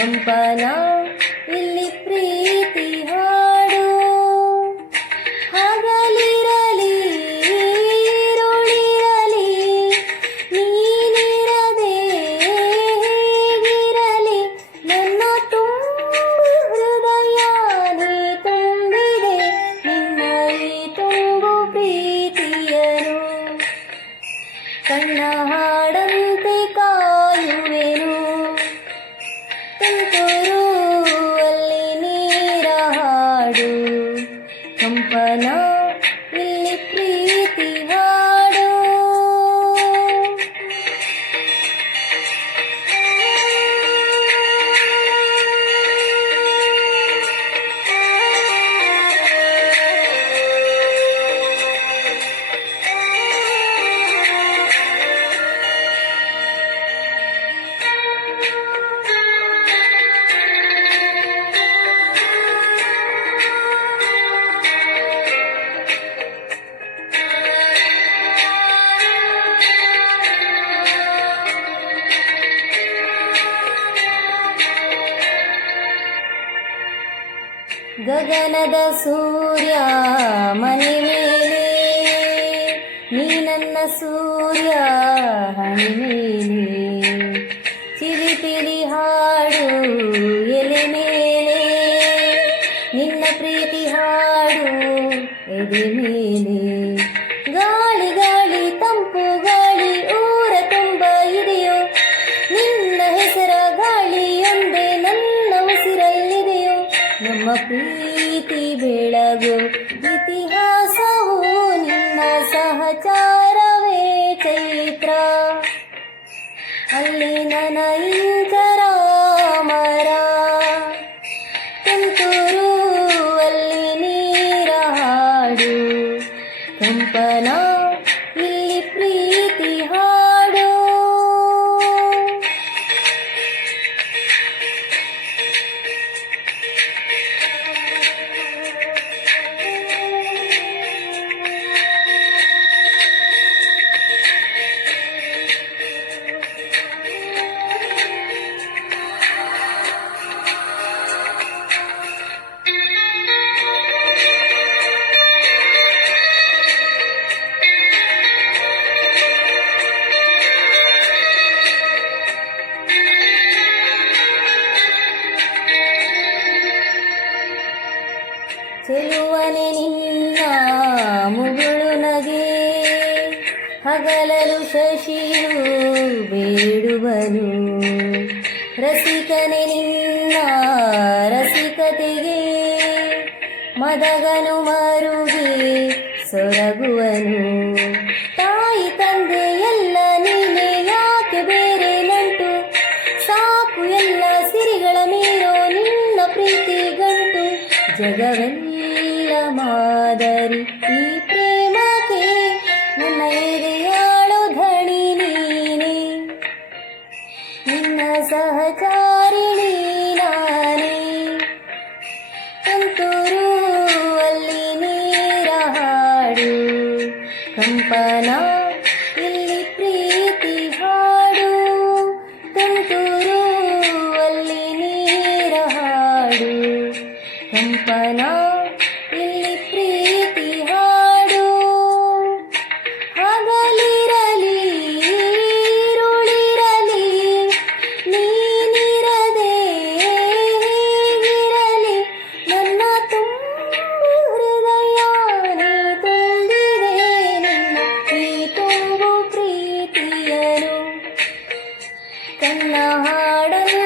ಕಂಪನ ಇಲ್ಲಿ ಪ್ರೀತಿ ಹಾಡು. ಹಗಲಿರಲಿ ಇರುಳಿರಲಿ ನೀನಿರದೆ ಹೇಗಿರಲಿ, ನನ್ನ ತುಂಬು ಹೃದಯ ನೀ ತುಂಬಿದೆ, ನಿನ್ನ ಈ ತುಂಬು ಪ್ರೀತಿಯನು. ಕಣ್ಣ ಹಾಡಂತೆ ಕಾಯುವೆನು, ತುಂತುರು ಅಲ್ಲಿ ನೀರ ಹಾಡು. ಕಂಪನ ಇಲ್ಲಿ ಪ್ರೀತಿ ಹಾಡು. ಗಗನದ ಸೂರ್ಯ ಮನೆ ಮೇಲೆ, ನೀ ನನ್ನ ಸೂರ್ಯ ಹಣಿ ಮೇಲೆ. ಚಿಲಿಪಿಲಿ ಹಾಡು ಎಲೆ ಮೇಲೆ, ನಿನ್ನ ಪ್ರೀತಿ ಹಾಡು ಎದೆ ಮೇಲೆ. ಗಾಳಿ ಗಾಳಿ ತಂಪು ಗಾಳಿ ಊರ ತುಂಬ ಇದೆಯೋ, ನಿನ್ನ ಹೆಸರ ಗಾಳಿಯೊಂದೇ ನನ್ನ ಉಸಿರಲ್ಲಿದೆಯೋ. ನಮ್ಮ ಪ್ರೀತಿ ಬೆಳಗು ಇತಿಹಾಸವು ನಿನ್ನ ಸಹಚಾರವೇ ಚೈತ್ರ. ಅಲ್ಲಿ ನನ್ನ ಇಂಚರ ಮರ, ತುಂತುರು ಅಲ್ಲಿ ನೀರ ಹಾಡು. ಕಂಪನ ಇಲ್ಲಿ ಪ್ರೀತಿ ಹಾಡು. ಚೆಲುವನೆ ನಿನ್ನ ಮುಗುಳು ನಗೆ, ಹಗಲಲು ಶಶಿಯು ಬೇಡುವನು. ರಸಿಕನೆ ನಿನ್ನ ರಸಿಕತೆಗೆ, ಮದಗನು ಮರುಗಿ ಸೊರಗುವನು. ತಾಯಿ ತಂದೆ ಎಲ್ಲ ನೀನೆ, ಯಾಕೆ ಬೇರೆ ನಂಟು, ಸಾಕು ಎಲ್ಲ ಸಿರಿಗಳ ಮೀರೋ ನಿನ್ನ ಪ್ರೀತಿ ಗಂಟು. ಜಗವೆಲ್ಲ ಮಾದರಿ ಈ ಪ್ರೇಮಕ್ಕೆ, ನನ್ನ ಎದೆಯಾಳೋ ಧಣಿ ನೀನೆ, ನಿನ್ನ ಸಹಚಾರಿಣಿ ನಾನೇ. ತುಂತುರು ಅಲ್ಲಿ ನೀರ ಹಾಡು. ಕಂಪನ ಇಲ್ಲಿ ಪ್ರೀತಿ ಹಾಡು. ತುಂತುರು ಅಲ್ಲಿ ನೀರ ಹಾಡು. ಕಂಪನ ಇಲ್ಲಿ ಪ್ರೀತಿ ಹಾಡು. ಹಗಲಿರಲಿ ಇರುಳಿರಲಿ ನೀನಿರದೆ ಹೇಗಿರಲಿ, ನನ್ನ ತುಂಬು ಹೃದಯ ನೀ ತುಂಬಿದೆ, ನಿನ್ನ ಈ ತುಂಬು ಪ್ರೀತಿಯನು. ಕಣ್ಣ ಹಾಡಲು